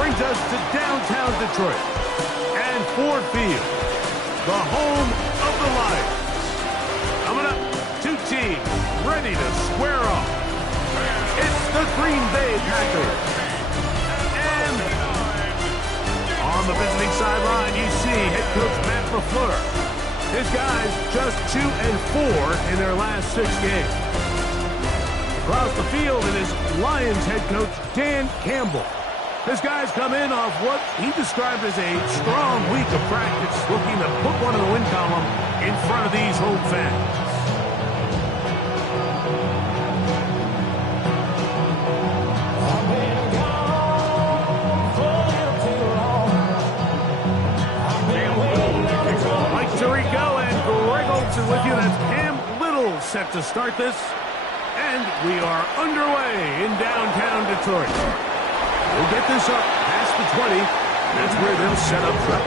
brings us to downtown Detroit and Ford Field, the home of the Lions. Coming up, two teams ready to square off. It's the Green Bay Packers. And on the visiting sideline, you see head coach Matt LaFleur. His guys just 2-4 in their last 6 games. Across the field, it is Lions head coach Dan Campbell. His guys come in off what he described as a strong week of practice, looking to put one in the win column in front of these home fans. Mike Tirico and Greg Olsen with you. That's Cam Little set to start this. And we are underway in downtown Detroit. We'll get this up past the 20. That's where they'll set up shop.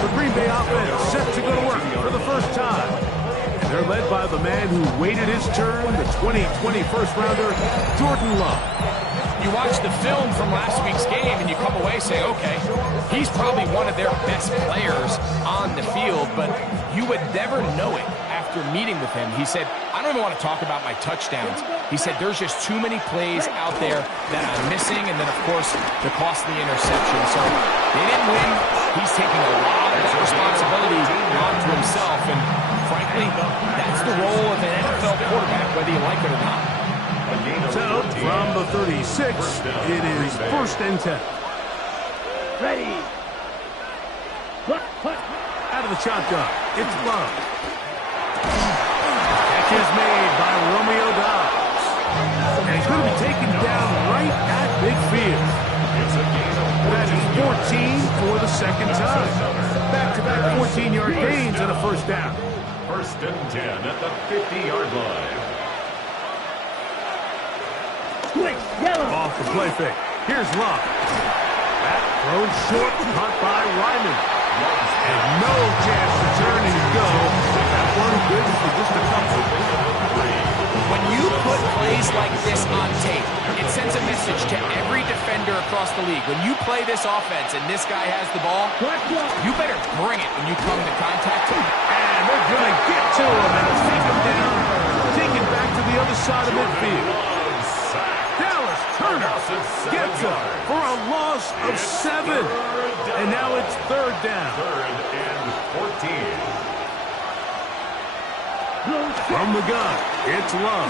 The Green Bay offense set to go to work for the first time. And they're led by the man who waited his turn, the 2020 first-rounder, Jordan Love. You watch the film from last week's game and you come away saying, okay, he's probably one of their best players on the field, but you would never know it after meeting with him. He said, I don't even want to talk about my touchdowns. He said, there's just too many plays out there that I'm missing, and then, of course, the costly interception. So they didn't win. He's taking a lot of that responsibility onto himself, and frankly, that's the role of an NFL quarterback, whether you like it or not. So, from the 36, it is 1st and 10. Ready. Out of the shotgun, it's Love. Catch is made by Romeo Dobbs. And he's going to be taken down right at midfield. That is 14 for the second time. Back-to-back 14-yard gains and a first down. 1st and 10 at the 50-yard line. Off the play fake. Here's Love. That thrown short, caught by Ryman. And no chance to turn and go. That one good for just a couple. When you put plays like this on tape, it sends a message to every defender across the league. When you play this offense and this guy has the ball, you better bring it when you come to contact him. And they're going to get to him and take him down. Taken back to the other side of midfield. Turner gets him for a loss of 7. And now it's 3rd down. 3rd and 14. From the gun, it's Love.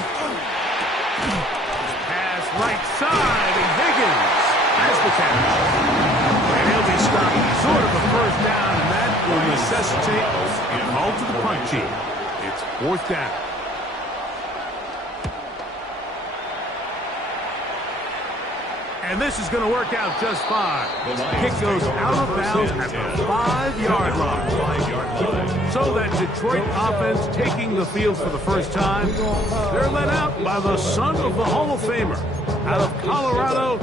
Pass right side, and Higgins has the catch. And he'll be stopped short of a first down, and that will necessitate a call to the punt team. It's 4th down. And this is going to work out just fine. Kick goes out of bounds at the 5-yard line. So that Detroit offense taking the field for the first time. They're led out by the son of the Hall of Famer. Out of Colorado,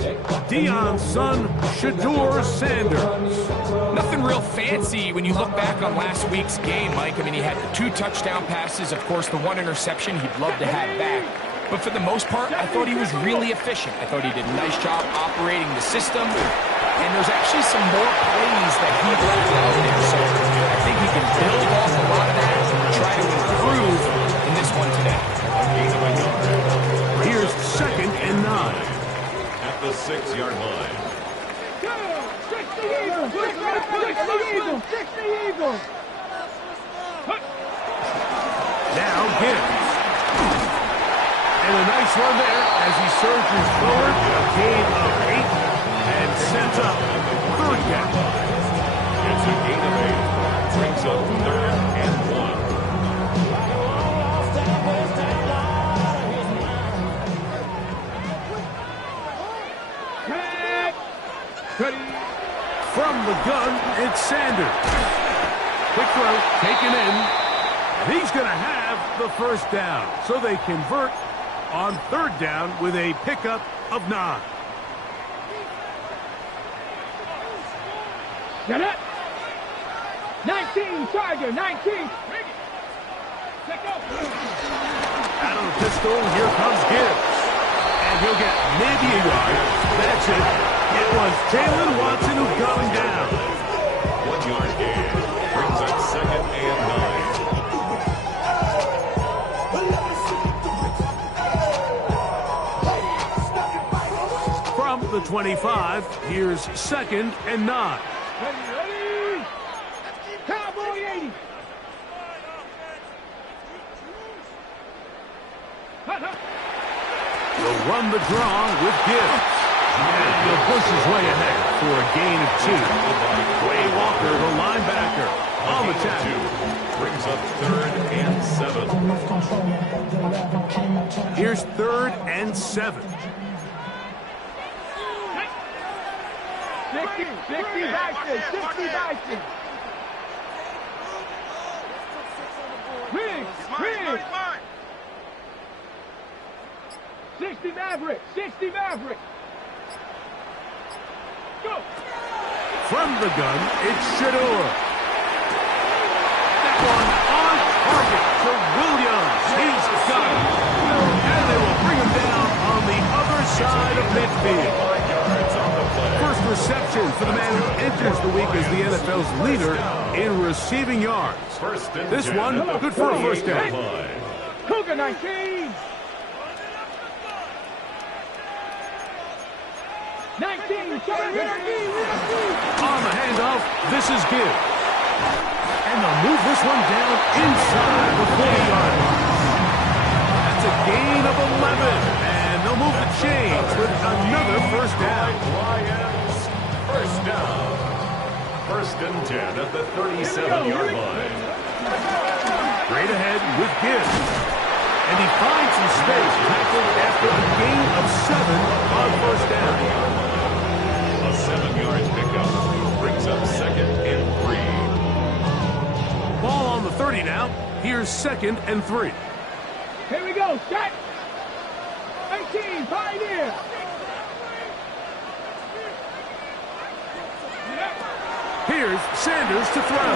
Deion's son, Shedeur Sanders. Nothing real fancy when you look back on last week's game, Mike. I mean, he had the 2 touchdown passes, of course, the 1 interception he'd love to have back. But for the most part, I thought he was really efficient. I thought he did a nice job operating the system. And there's actually some more plays that he left out there. So I think he can build off a lot of that and try to improve in this one today. Here's 2nd and 9. At the 6-yard line. Fix the Eagles! Fix the Eagles! Fix the Eagles! Now Gibbs. And a nice run there as he surges forward. A gain of 8 and sets up 3rd down. It's a gain of 8. Brings up 3rd and 1. From the gun, it's Sanders. Quick throw, taken in. And he's going to have the first down. So they convert on 3rd down with a pickup of 9. Get it! 19, Tiger, 19. Out of the pistol, here comes Gibbs. And he'll get maybe a yard. That's it. It was Jalen Watson who got him down. 1 yard gain. Brings up 2nd and 9. From the 25, here's 2nd and 9. Ready. Cowboy 80. He'll run the draw with Gibbs. And he'll push his way ahead for a gain of 2. Way Walker, the linebacker, on the tackle. Brings up 3rd and 7. Here's 3rd and 7. 60 Baxter. 60 Baxter. Riggs. 60 Maverick. 60 Maverick. Go. From the gun, it's Shador. That one on target for Williams. He's got it. And they will bring him down on the other side of midfield. First reception for the man who enters the week as the NFL's leader in receiving yards. This one, good for a first down. Cougar 19. 19. On the handoff, this is Gibbs. And they'll move this one down inside the 40-yard line. That's a gain of 11. And they'll move the chains with another first down. Lions, first down. 1st and 10 at the 37-yard line. Straight ahead with Gibbs. And he finds some space tackled after a gain of 7 on first down. A 7-yard pickup brings up 2nd and 3. Ball on the 30 now. Here's 2nd and 3. Here we go. Set. 18. Pioneer. Here's Sanders to throw.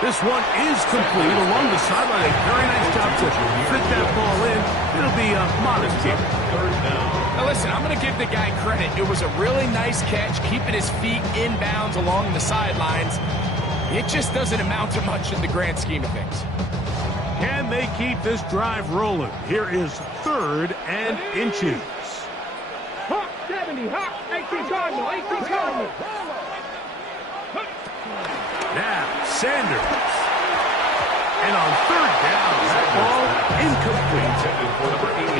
This one is complete along the sideline. A very nice job to fit that ball in. It'll be a modest kick. 3rd down. Now listen, I'm going to give the guy credit. It was a really nice catch, keeping his feet inbounds along the sidelines. It just doesn't amount to much in the grand scheme of things. Can they keep this drive rolling? Here is 3rd and inches. Hawk 70. Hawk 18 Cardinal. 18 Cardinal. Now, Sanders. And on 3rd down, that ball incomplete.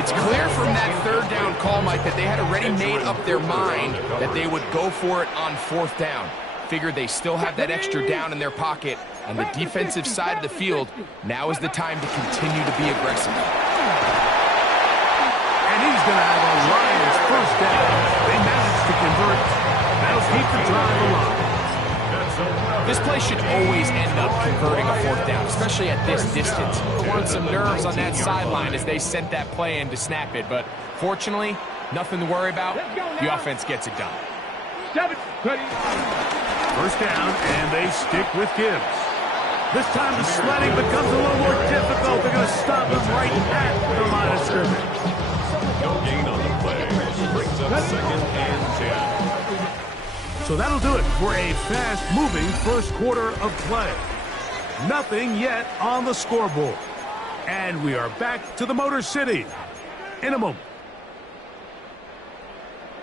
It's clear from that 3rd down call, Mike, that they had already made up their mind that they would go for it on 4th down. Figured they still have that extra down in their pocket. On the defensive side of the field, now is the time to continue to be aggressive. And he's going to have a Lions first down. They managed to convert. That'll keep the drive alive. This play should always end up converting a 4th down, especially at this distance. There weren't some nerves on that sideline as they sent that play in to snap it, but fortunately, nothing to worry about. The offense gets it done. 7. First down, and they stick with Gibbs. This time the sledding becomes a little more difficult. They're going to stop him right at the line of scrimmage. No gain on the play. Brings up 2nd and 10. So that'll do it for a fast-moving first quarter of play. Nothing yet on the scoreboard. And we are back to the Motor City in a moment.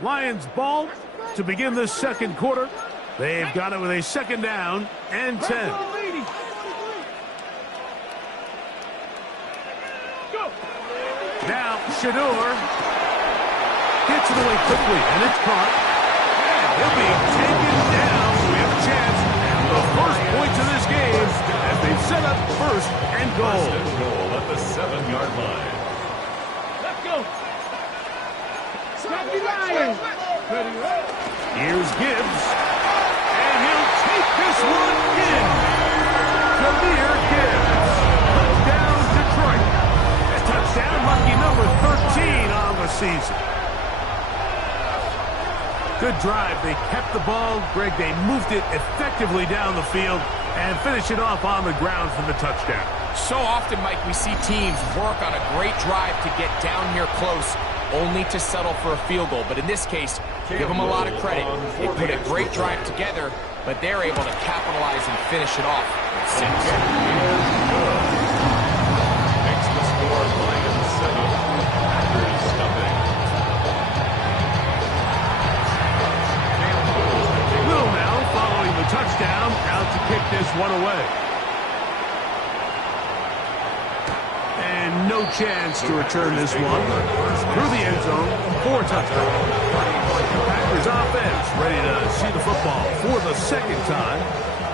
Lions ball to begin this second quarter. They've got it with a 2nd down and 10. Now, Shador gets it away quickly, and it's caught. He'll be taken down. We have a chance. The first points of this game as they've set up 1st and goal. 1st and goal at the 7-yard line. Let's go. Stop the Lions. Here's Gibbs. And he'll take this one in. Jameer Gibbs. Touchdown, Detroit. A touchdown, lucky number 13 on the season. Good drive. They kept the ball. Greg, they moved it effectively down the field and finish it off on the ground for the touchdown. So often, Mike, we see teams work on a great drive to get down here close only to settle for a field goal. But in this case, give them a lot of credit. They put a great drive together, but they're able to capitalize and finish it off with 6. Makes the score Lions 7, Packers nothing. Will now following the touchdown, out to kick this one away. And no chance to return this one. Through the end zone for a touchdown. The Packers offense ready to see the football for the second time.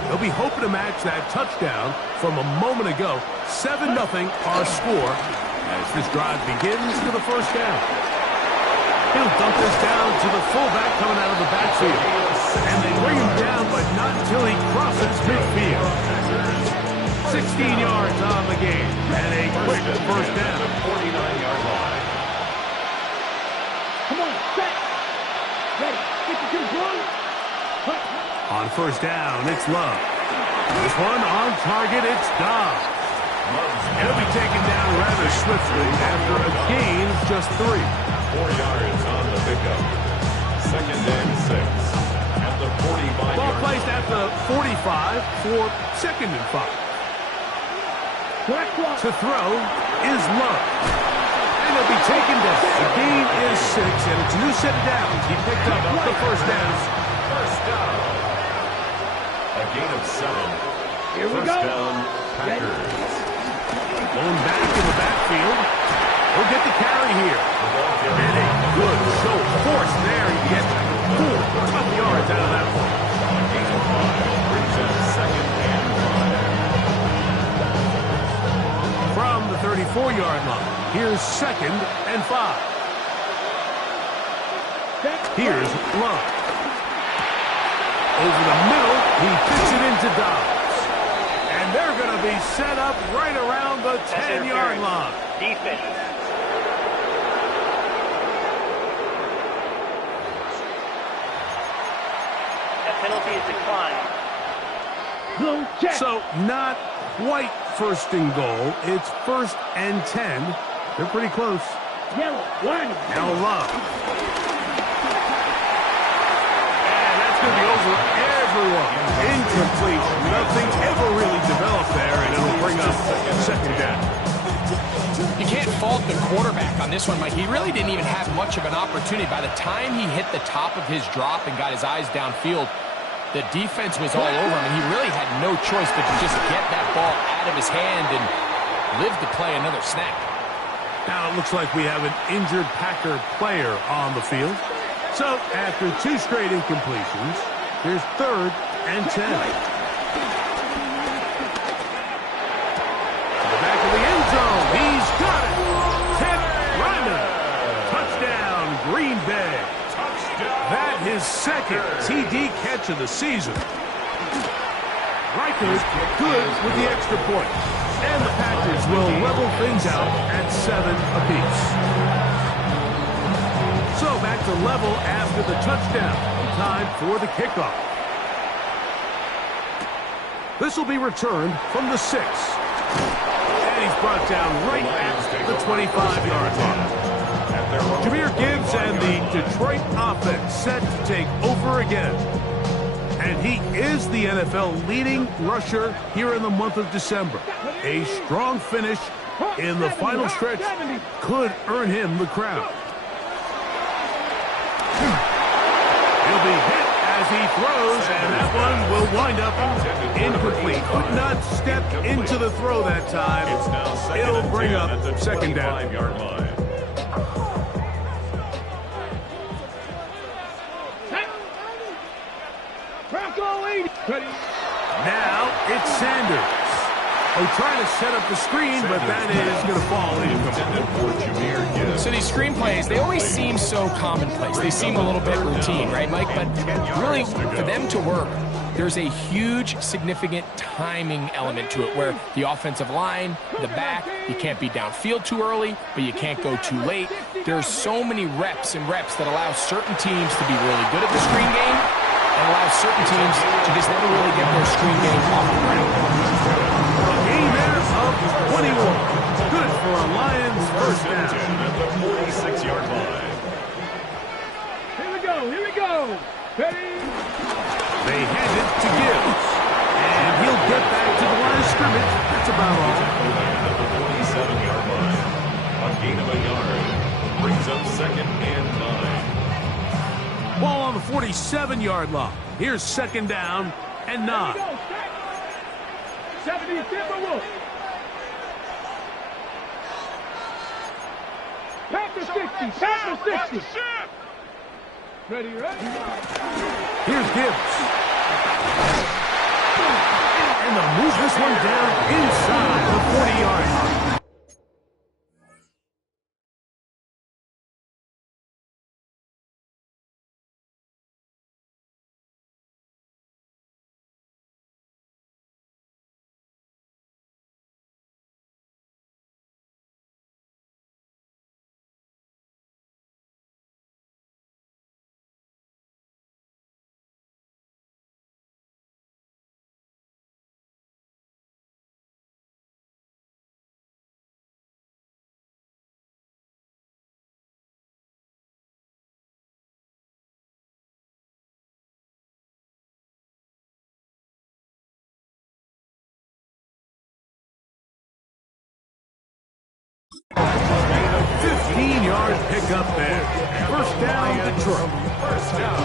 They'll be hoping to match that touchdown from a moment ago. 7-0 our score as this drive begins to the first down. He'll dump this down to the fullback coming out of the backfield. And they bring him down, but not until he crosses midfield. 16 yards on the game, and a quick first down. 49-yard line. Come on, set. Ready. 52-1. On first down, it's Love. This one on target, it's Dobbs. He'll be taken down rather swiftly after a gain of just 3. 4 yards on the pickup. 2nd and 6. At the 45-yard Ball placed at the 45 for 2nd and 5. To throw is Love. And he'll be taken down. The gain is 6, and it's a new set of downs. He picked up the first down. First down. A gain of 7. Here we First go. down, Packers. Going back in the backfield. He'll get the carry here. And a good show of force there. He gets 4 tough yards out of that one. A gain of 5 brings up 2nd and 5. From the 34-yard line, here's 2nd and 5. Here's Love. Over the middle, he fits it into Dobbs. And they're going to be set up right around the 10-yard line. Defense. That penalty is declined. Blue check. So not quite first and goal. It's 1st and 10. They're pretty close. Yellow. Warning. Now Love. And that's going to be over everyone. Incomplete. Nothing ever really developed there, and it'll bring up 2nd down. You can't fault the quarterback on this one, Mike. He really didn't even have much of an opportunity. By the time he hit the top of his drop and got his eyes downfield, the defense was all over him, and he really had no choice but to just get that ball out of his hand and live to play another snap. Now it looks like we have an injured Packer player on the field. So after 2 straight incompletions, here's 3rd and 10. To the back of the end zone. He's got it. Ted Ryman. Touchdown, Green Bay. That his 2nd TD catch of the season. Reichert good with the extra point. And the Packers will level things out at 7 apiece. So back to level after the touchdown. Time for the kickoff. This will be returned from the 6. And he's brought down right at the 25-yard line. Jahmyr Gibbs and the Detroit offense set to take over again. And he is the NFL leading rusher here in the month of December. A strong finish in the final stretch could earn him the crown. He'll be hit as he throws, and that one will wind up incomplete. Could not step into the throw that time. It'll bring up 2nd down. 25-yard line. Now it's Sanders. Oh, trying to set up the screen, but that is going to fall in. So these screen plays, they always seem so commonplace. They seem a little bit routine, right, Mike? But really, for them to work, there's a huge, significant timing element to it where the offensive line, the back, you can't be downfield too early, but you can't go too late. There's so many reps and reps that allow certain teams to be really good at the screen game and allow certain teams to just never really get their screen game off the ground. A gain there of 21. Good for a Lions first down. At the 46-yard line. 47-yard line. Here's second down and 9. 70, Pack to 60. Ready. Here's Gibbs. And they'll move this one down inside the 40-yard line. A 15-yard pickup there. First down, Detroit.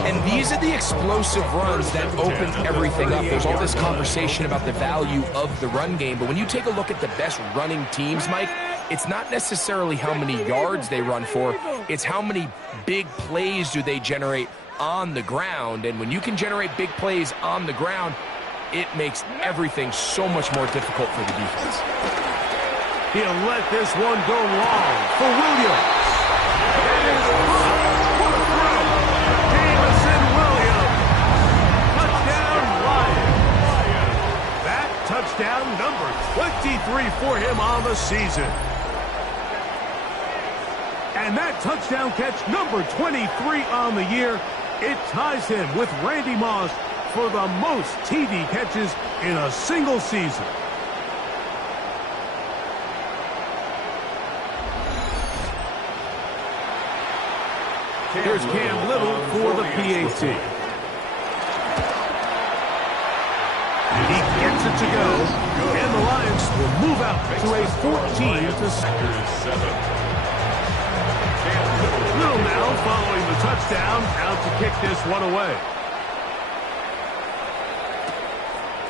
And these are the explosive runs that open everything up. There's all this conversation about the value of the run game, but when you take a look at the best running teams, Mike, it's not necessarily how many yards they run for, it's how many big plays do they generate on the ground. And when you can generate big plays on the ground, it makes everything so much more difficult for the defense. He'll let this one go long for Williams. That is what a throw. Jamison Williams. Touchdown, Lions. That touchdown number 23 for him on the season. And that touchdown catch number 23 on the year, it ties him with Randy Moss for the most TD catches in a single season. Here's Cam Little for the PAT. He gets it to go, and the Lions will move out to a 14-7. Little now following the touchdown, out to kick this one away.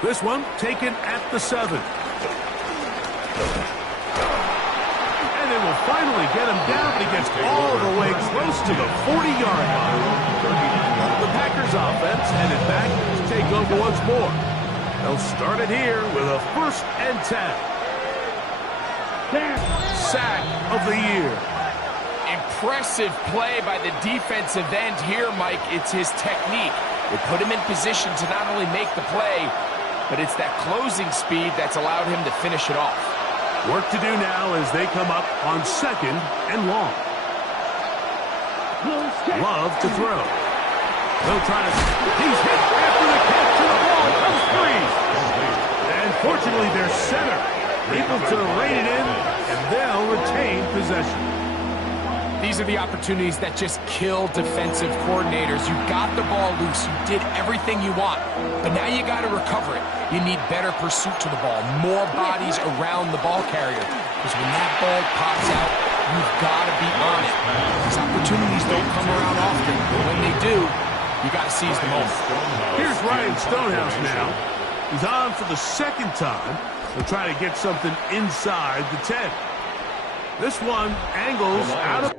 This one taken at the 7. And they will finally get him down, but he gets all the way close to the 40-yard line. The Packers offense headed back to take over once more. They'll start it here with a 1st and 10. Sack of the year. Impressive play by the defensive end here, Mike. It's his technique. They put him in position to not only make the play, but it's that closing speed that's allowed him to finish it off. Work to do now as they come up on 2nd and long. Love to throw. They'll try to... He's hit after the catch, and the ball comes free. And fortunately, their center able to rein it in, and they'll retain possession. These are the opportunities that just kill defensive coordinators. You got the ball loose. You did everything you want. But now you got to recover it. You need better pursuit to the ball, more bodies around the ball carrier. Because when that ball pops out, you've got to be on it. These opportunities don't come around often. But when they do, you got to seize the moment. Here's Ryan Stonehouse now. He's on for the 2nd time. He'll try to get something inside the 10. This one angles out of...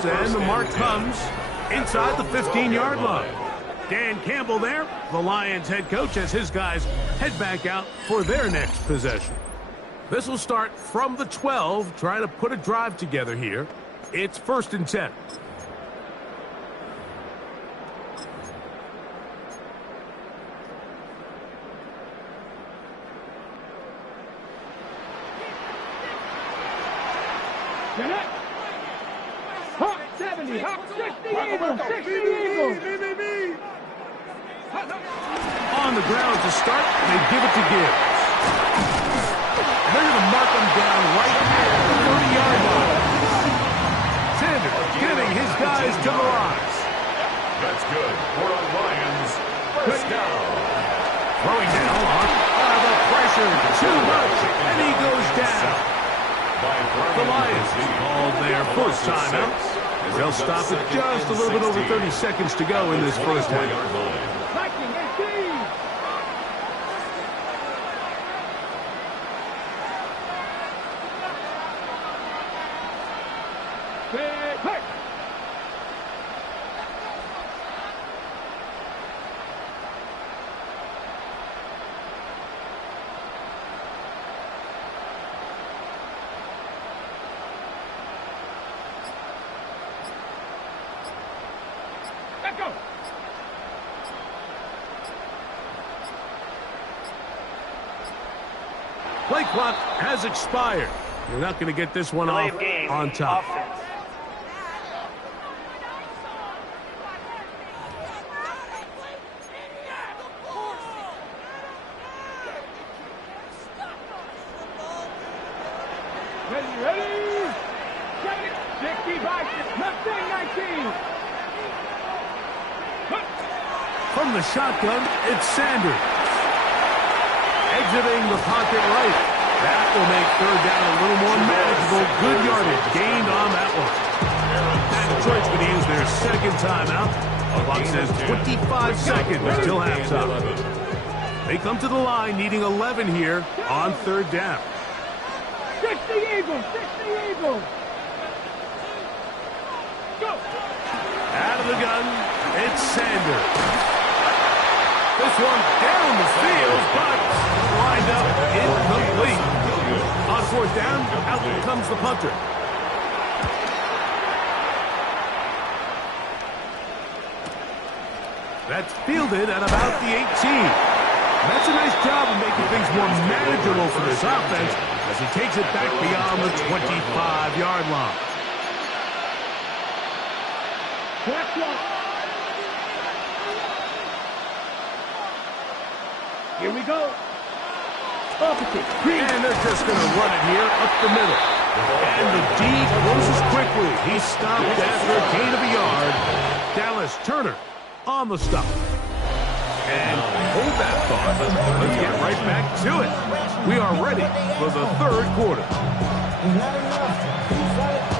And the mark comes inside the 15-yard line. Dan Campbell there, the Lions head coach, as his guys head back out for their next possession. This will start from the 12, trying to put a drive together here. It's 1st and 10. Hop 70, hop 60 Eagles, 60 Eagles. On the ground to start, they give it to Gibbs. And they're going to mark him down right at the 30-yard line. Sanders getting his guys to the line. That's good. We're on Lions. First down. Throwing down on the pressure. Too much. And he goes down. The Lions called their first timeout. They'll stop it just a little bit over 30 seconds to go in this first half. Play clock has expired. You're not going to get this one off on top. Offense. Ready? 65, 19. From the shotgun, it's Sanders. Exiting the pocket right. That will make third down a little more manageable. Good yardage gained on that one. And Detroit's going to use their second timeout. The clock says 25 seconds until halftime. They come to the line needing 11 here on third down. 60 Eagles. Go. Out of the gun, it's Sanders. This one down the field, but lined up incomplete. On fourth down, out comes the punter. That's fielded at about the 18. That's a nice job of making things more manageable for this offense as he takes it back beyond the 25-yard line. Here we go. And they're just going to run it here up the middle. And the D closes quickly. He stopped after a gain of a yard. Dallas Turner on the stop. And hold that thought. Let's get right back to it. We are ready for the third quarter.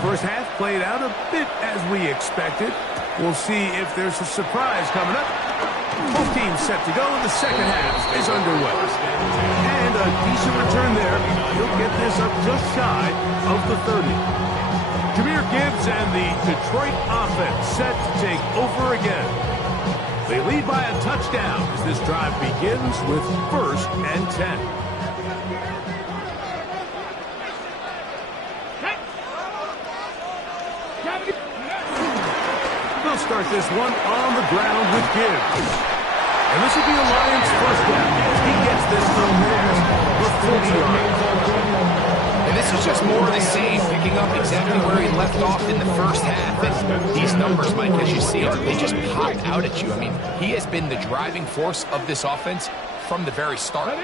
First half played out a bit as we expected. We'll see if there's a surprise coming up. Both teams set to go, and the second half is underway. And a decent return there. He'll get this up just shy of the 30. Jahmyr Gibbs and the Detroit offense set to take over again. They lead by a touchdown as this drive begins with 1st and 10. They'll start this one on the ground with Gibbs. And this will be a Lions first down as he gets this from the 40-yard. And this is just more of the same, picking up exactly where he left off in the first half. And these numbers, Mike, as you see them, they just pop out at you. I mean, he has been the driving force of this offense from the very start.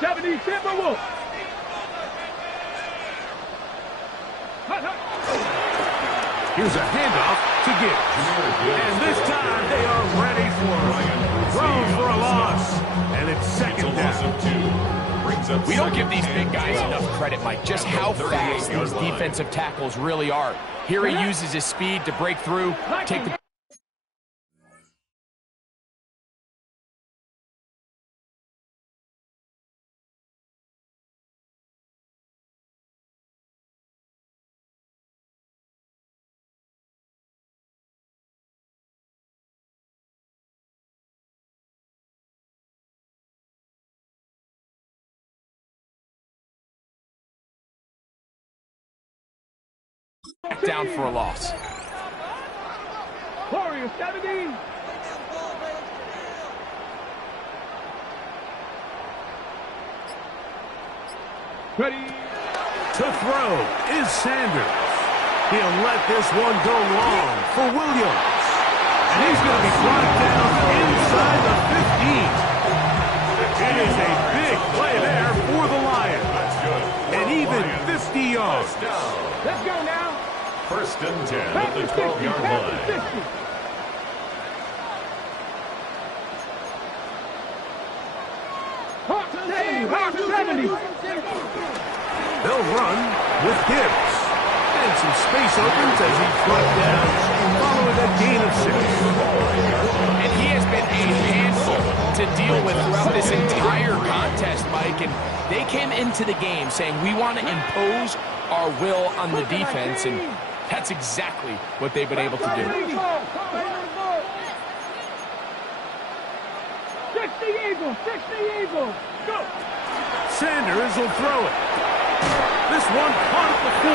70 Timberwolves. Here's a handoff to Gibbs. And this time they are ready for him. Thrown for a loss. And it's second down. We don't give these big guys enough credit, Mike, just how fast these defensive tackles really are. Here he uses his speed to break through, take the... down for a loss. Warriors 70. Ready. To throw is Sanders. He'll let this one go long for Williams. And he's going to be brought down inside the 15. It is a big play there for the Lions. And even 50 yards. Let's go now. First and 10 at the 12-yard line. Hawk 70. They'll run with Gibbs. And some space opens as he's brought down following a gain of 6. And he has been a handful to deal with throughout this entire contest, Mike. And they came into the game saying, we want to impose our will on the defense. And that's exactly what they've been able to do. 60 Eagles. Go. Sanders will throw it. This one caught at the 4.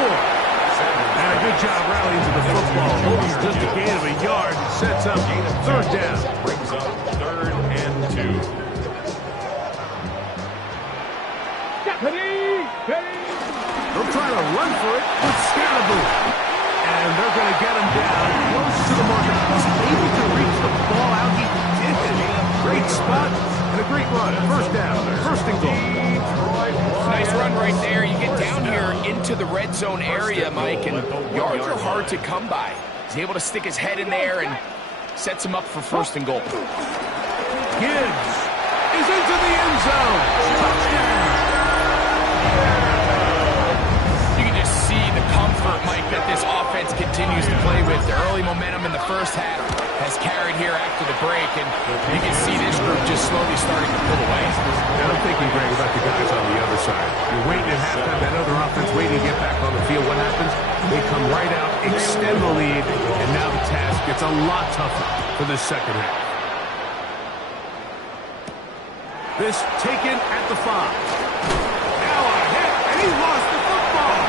And a good job rallying to the football. Only just a gain of a yard. Sets up third down. Brings up 3rd and 2. They'll try to run for it with Scalaboo. And they're going to get him down close to the marker. He's able to reach the ball out. He did it. Great spot and a great run. First down. First and goal. Nice run right there. You get down here into the red zone area, Mike, and yards are hard to come by. He's able to stick his head in there and sets him up for first and goal. Gibbs is into the end zone. Touchdown. You can just see the comfort, Mike, that this offense continues to play with. The early momentum in the first half has carried here after the break, and you can see this group just slowly starting to pull away. And I'm thinking, Greg, about the guys on the other side. You're waiting at halftime, that other offense waiting to get back on the field. What happens? They come right out, extend the lead, and now the task gets a lot tougher for the second half. This taken at the 5. Now a hit, and he lost the football.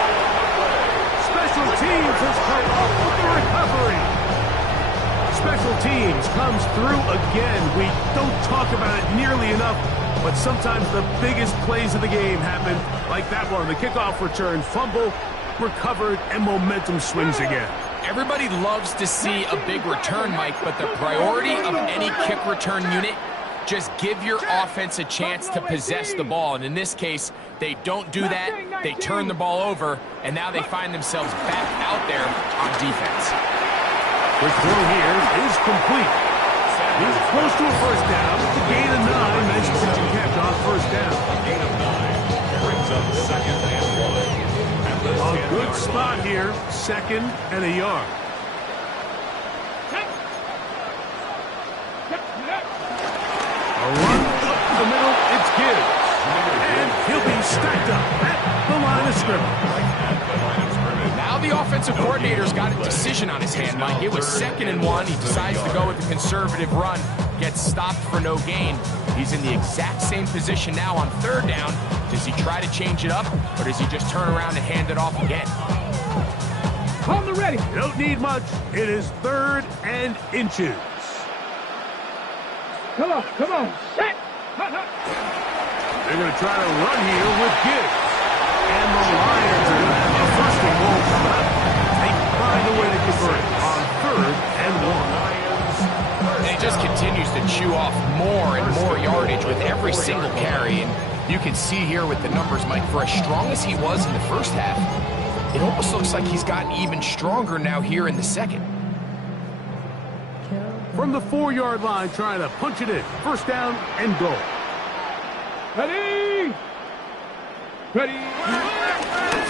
Special teams has come up with the recovery. Special teams comes through again. We don't talk about it nearly enough, but sometimes the biggest plays of the game happen like that one. The kickoff return, fumble, recovered, and momentum swings again. Everybody loves to see a big return, Mike, but the priority of any kick return unit, just give your offense a chance to possess the ball. And in this case, they don't do that. They turn the ball over, and now they find themselves back out there on defense. The throw here is complete. He's close to a first down. It's a gain of 9. Nice catch on first down. Gain of 9. Brings up 2nd and 1. A good spot here. 2nd and a yard. A run up the middle. It's Gibbs. And he'll be stacked up at the line of scrimmage. Now the offensive coordinator's got a decision on his hand, Mike. It was 2nd and 1. He decides to go with a conservative run, gets stopped for no gain. He's in the exact same position now on 3rd down. Does he try to change it up, or does he just turn around and hand it off again? On the ready. You don't need much. It is 3rd and inches. Come on. Set. They're going to try to run here with Gibbs. And the Lions are going to have a first and goal coming up. They find a way to convert on 3rd and 1. And he just continues to chew off more and more yardage with every single carry. And you can see here with the numbers, Mike, for as strong as he was in the first half, it almost looks like he's gotten even stronger now here in the second. From the 4-yard line, trying to punch it in. First down and goal. Ready.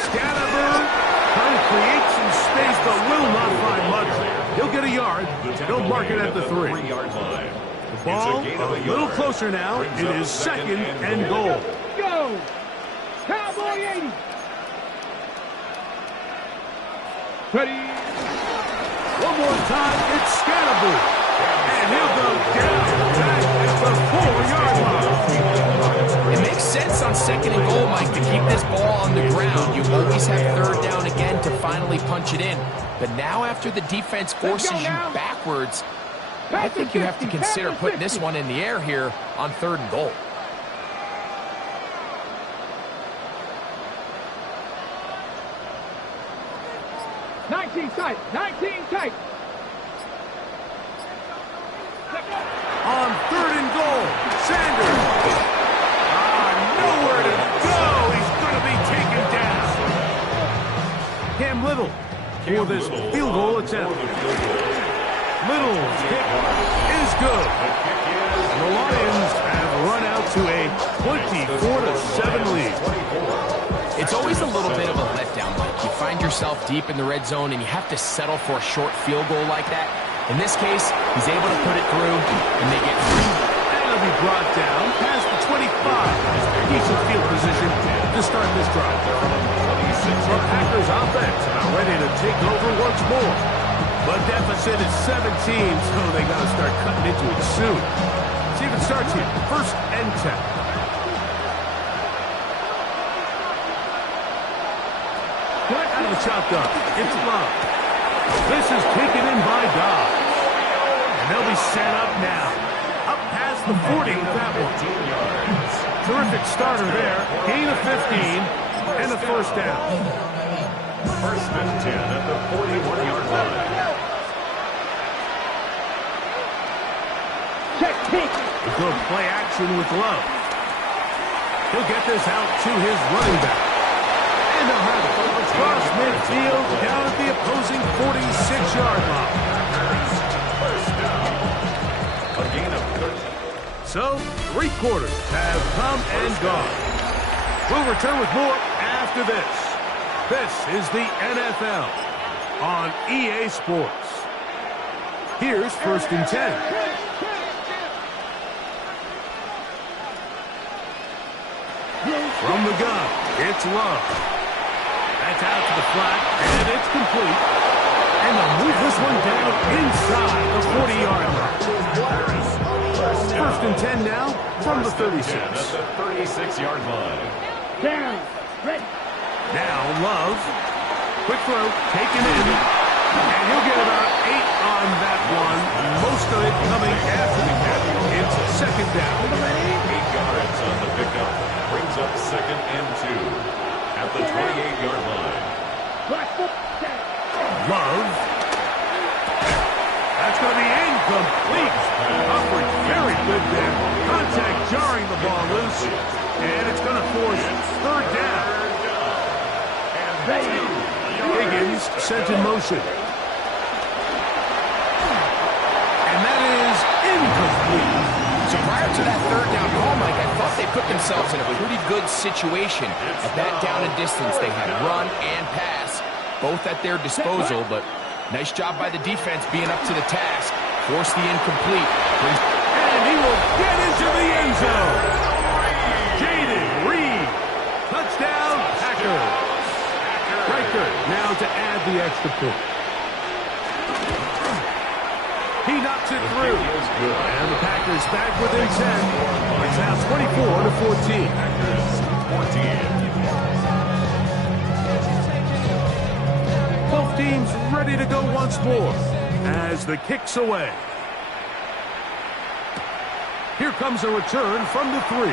Scalaboo trying to create some space, but will not find much. He'll get a yard. They'll mark it at the 3. The ball a little closer now. It is 2nd and goal. Go. Cowboy 80. Ready. One more time, it's Scalaboo. And he'll go down back at the 4-yard line. It makes sense on 2nd and goal, Mike, to keep this ball on the ground. You always have 3rd down again to finally punch it in. But now after the defense forces you backwards, I think you have to consider putting this one in the air here on 3rd and goal. from Little for this field goal attempt. Little's kick is good. And the Lions have run out to a 24-7 lead. It's always a little bit of a letdown, Mike. You find yourself deep in the red zone and you have to settle for a short field goal like that. In this case, he's able to put it through and they get free. And he'll be brought down past the 25. Decent field position to start this drive. The Packers offense are ready to take over once more. The deficit is 17, so they got to start cutting into it soon. See if it starts here. 1st and 10. Out of the shotgun. It's Love. This is taken in by Dodd. And they'll be set up now. Up past the 40 with that one. Terrific starter there. Gain of 15 and a 1st down. 1st and 10 at the 41-yard line. Check, kick. A good play action with Love. He'll get this out to his running back. And they'll have it across midfield down at the opposing 46-yard line. 1st down. A gain of 13. So, 3 quarters have come and gone. We'll return with more after this. This is the NFL on EA Sports. Here's 1st and 10. From the gun, it's Love. That's out to the flat, and it's complete. And they'll move this one down inside the 40-yard line. 1st and 10 now from the 36. At the 36-yard line. Down. Ready. Now Love. Quick throw, taken in. And he'll get about 8 on that one. Most of it coming after the catch. It's 2nd down. 8 yards on the pickup. Brings up 2nd and 2 at the 28-yard line. Love. That's going to be incomplete. Coverage very good there. Contact jarring the ball loose. And it's going to force 3rd down. Higgins sent in motion. And that is incomplete. So prior to that 3rd down call, Mike, I thought they put themselves in a pretty good situation. At that down and distance, they had run and pass, both at their disposal, but nice job by the defense being up to the task. Force the incomplete. And he will get into the end zone. Jaden Reed. Touchdown, Packers. Riker now to add the extra point. He knocks it through. And the Packers back within 10. It's now 24-14. Both teams ready to go once more as the kick's away. Here comes a return from the 3.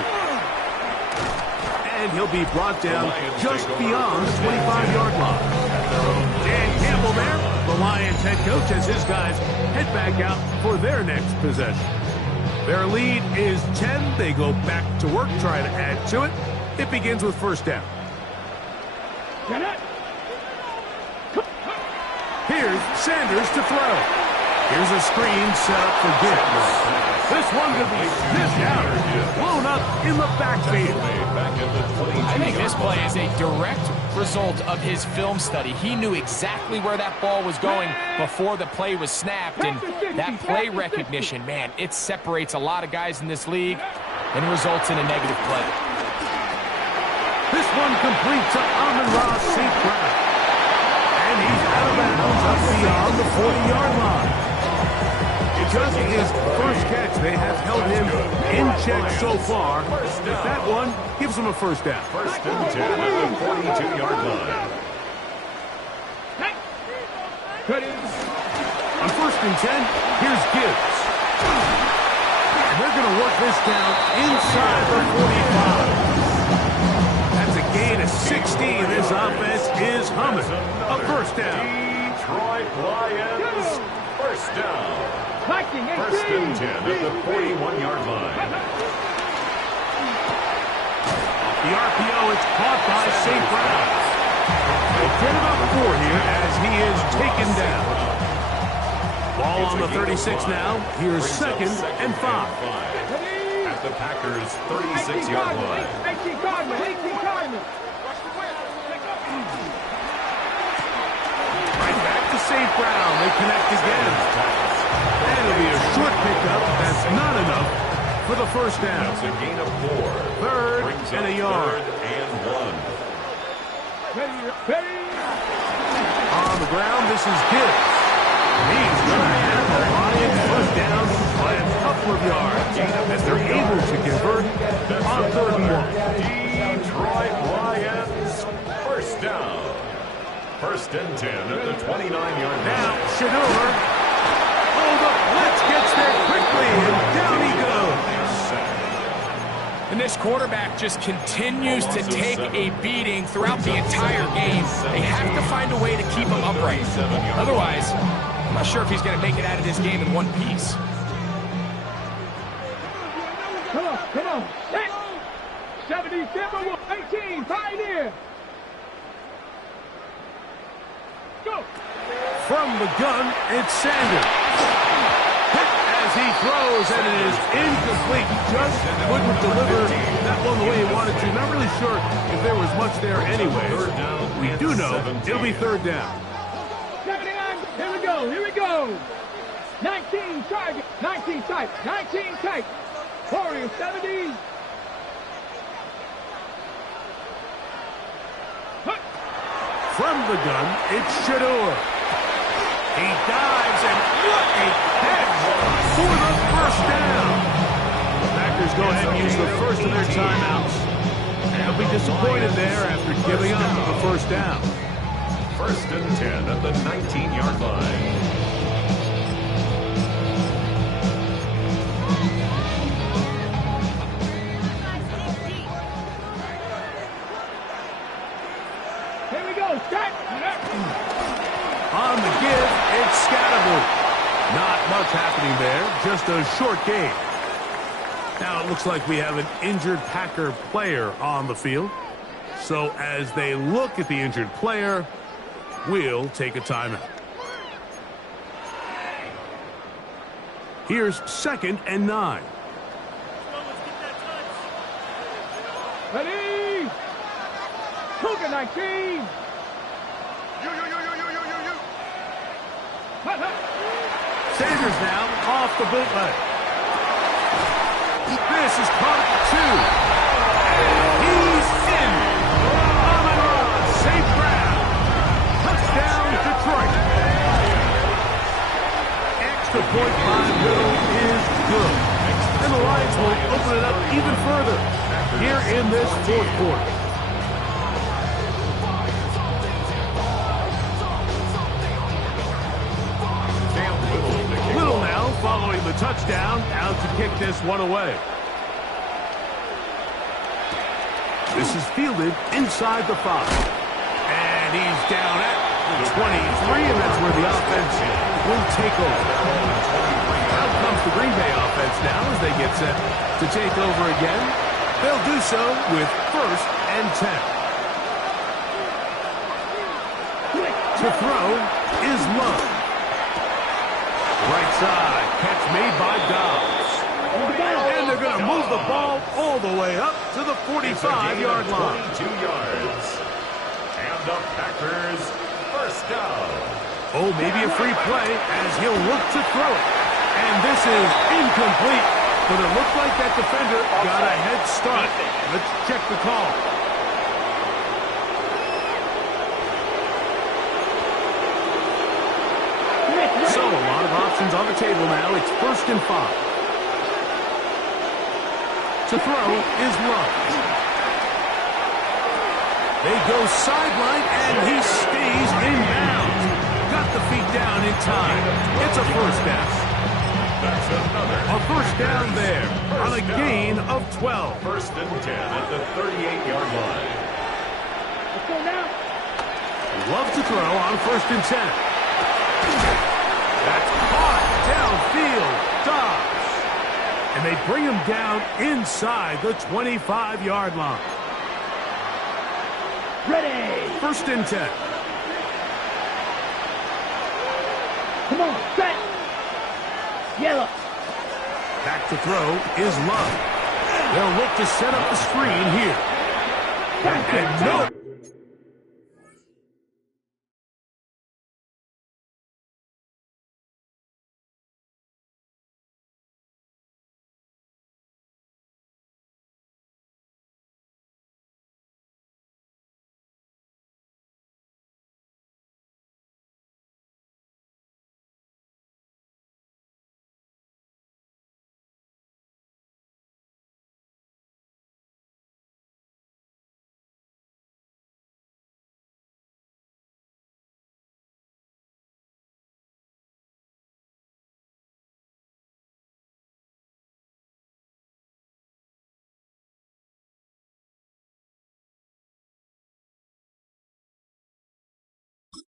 And he'll be brought down just beyond the 25-yard line. Dan Campbell there. The Lions head coach as his guys head back out for their next possession. Their lead is 10. They go back to work, try to add to it. It begins with 1st down. Here's Sanders to throw. Here's a screen set up for Gibbs. This one could be sniffed out, blown up in the backfield. I think this play is a direct result of his film study. He knew exactly where that ball was going before the play was snapped, and that play recognition, man, it separates a lot of guys in this league and results in a negative play. This one complete to Amon-Ra St. Brown. And he's out of bounds up beyond the 40-yard line. Because of his 1st catch, they have held him in check so far. If that one gives him a 1st down. 1st and 10 at the 42-yard line. On 1st and 10, here's Gibbs. And they're going to work this down inside the 45. That's a gain of 16. This offense is humming. A 1st down. Detroit Lions, 1st down. 1st and 10 at the 41-yard line. The RPO is caught by St. Brown. They'll get about 4 here is taken down. Ball on the 36 now. Here's 2nd and 5. At the Packers' 36-yard line. 18 Cardinal. Right back to St. Brown. They connect again. And it'll be a short pickup. That's not enough for the first down. That's a gain of 4. 3rd Brings and up a yard. 3rd and 1. Ready. On the ground, this is Gibbs. He's going to have the Lions first down by a couple of yards as they're able to convert on 3rd and 1. Detroit Lions, first down. 1st and 10 at the 29-yard line. Now, Shador. Oh, the blitz gets there quickly, and down he goes. And this quarterback just continues to take a beating throughout the entire game. They have to find a way to keep him upright. Otherwise, I'm not sure if he's going to make it out of this game in one piece. Come on. 77, 18, Pioneer. Go. From the gun, it's Sanders. As he throws, and it is incomplete. Just couldn't deliver that one the way he wanted to. Not really sure if there was much there anyway. We do know it'll be 3rd down. 79, here we go. 19 target, 19 tight, 19 tight. Warrior 70. From the gun, it's Shador. He dives, and what a catch for the first down. The Packers go ahead and use the first of their timeouts. They'll be disappointed there after giving up the first down. 1st and 10 at the 19-yard line. Here we go, start. On the give, it's Scatterboot. Not much happening there, just a short game. Now it looks like we have an injured Packer player on the field. So as they look at the injured player, we'll take a timeout. Here's 2nd and 9. Ready. Cougar 19. Sanders now off the bootleg. This is caught at 2. He's in. Amon-Ra, St. Brown. Touchdown, Detroit. Extra point by Will is good. And the Lions will open it up even further here in this 4th quarter. Little now following the touchdown, out to kick this one away. This is fielded inside the 5. And he's down at the 23, and that's where the offense will take over. Out comes the Green Bay offense now as they get set to take over again. They'll do so with 1st and 10. To throw is Love. Right side, catch made by Dobbs. And they're going to move the ball all the way up to the 45-yard line. 22 yards. And the Packers, first down. Oh, maybe a free play as he'll look to throw it. And this is incomplete, but it looked like that defender got a head start. Let's check the call. So a lot of options on the table now. It's 1st and 5. To throw is Love. They go sideline, and he stays in bounds. Got the feet down in time. It's a first down. That's another. A first down there on a gain of 12. 1st and 10 at the 38-yard line. Let's go now. Love to throw on 1st and 10. That's caught downfield. Dobbs. And they bring him down inside the 25-yard line. Ready. 1st and 10. Come on, set. Yellow. Back to throw is Love. They'll look to set up the screen here. And no.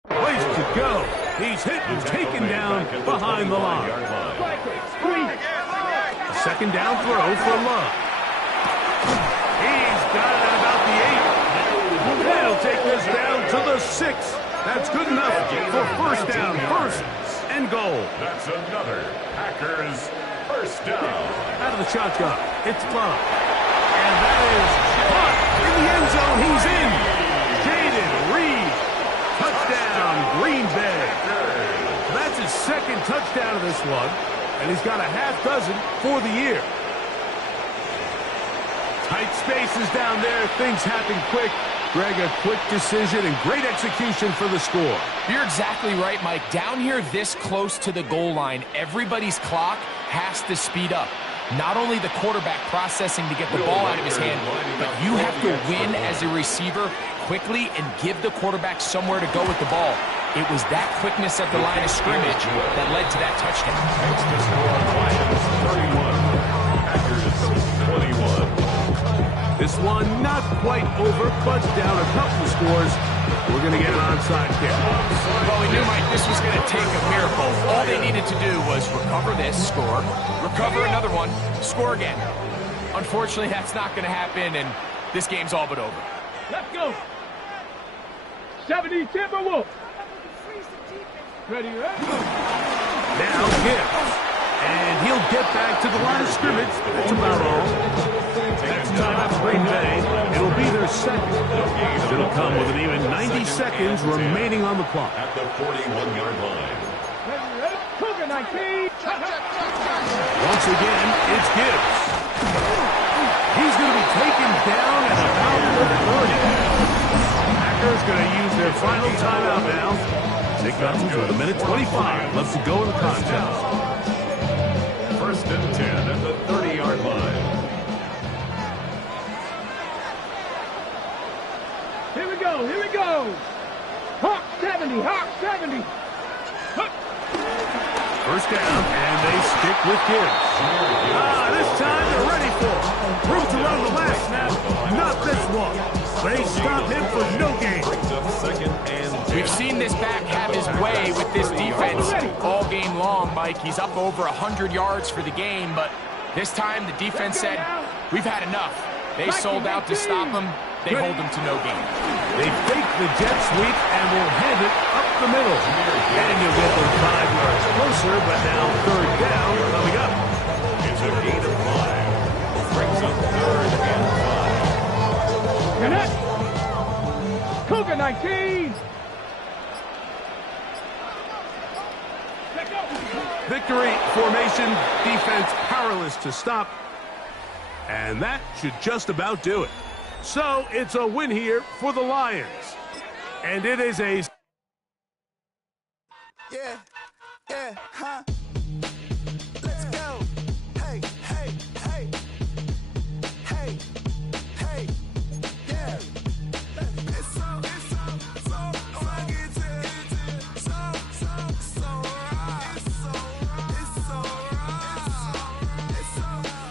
Place to go. He's hit and taken down behind the line. Second down throw for Love. He's got it at about the 8. They'll take this down to the 6. That's good enough for first down, first and goal. That's another Packers first down. Out of the shotgun, it's Love. And that is caught in the end zone. He's in. Jaden Reed. Touchdown, Green Bay. That's his second touchdown of this one, and he's got a half dozen for the year. Tight spaces down there. Things happen quick. Greg, a quick decision and great execution for the score. You're exactly right, Mike. Down here this close to the goal line, everybody's clock has to speed up. Not only the quarterback processing to get the ball out of his hand, but you have to win as a receiver quickly and give the quarterback somewhere to go with the ball. It was that quickness at the line of scrimmage that led to that touchdown. It's the score, Lions 31, Packers 21. This one not quite over, but down a couple of scores. We're going to get an onside kick. Well, we knew, Mike, this was going to take a miracle. All they needed to do was recover this, score, recover another one, score again. Unfortunately, that's not going to happen, and this game's all but over. Let's go. 70 Timberwolves. Ready, right? Now Gibbs. And he'll get back to the line of scrimmage. That's about all. Next time at Green Bay, it'll be their second. It'll come with an even 90 seconds remaining on the clock. At the 41-yard line. Ready, Cougar 19. Once again, it's Gibbs. He's going to be taken down at about the 30. Packers going to use their final timeout now. They got him with a minute 25 left to go in the contest. First and 10 at the 30-yard line. Here we go, here we go. Hawk 70, Hawk 70. First down, and they stick with Gibbs. This time they're ready for it. Room to run the last snap, not this one. They stop him for no gain. We've seen this back have his way with this defense all game long, Mike. He's up over 100 yards for the game, but this time the defense said, we've had enough. They sold out to stop him. They hold him to no gain. They fake the jet sweep and will hand it up the middle. And you'll get them 5 yards closer, but now third down coming up. It's a gain of 5. Brings up third and 5. Connect. Cougar 19. Victory formation, defense powerless to stop. And that should just about do it. So it's a win here for the Lions. And it is a... Yeah, huh?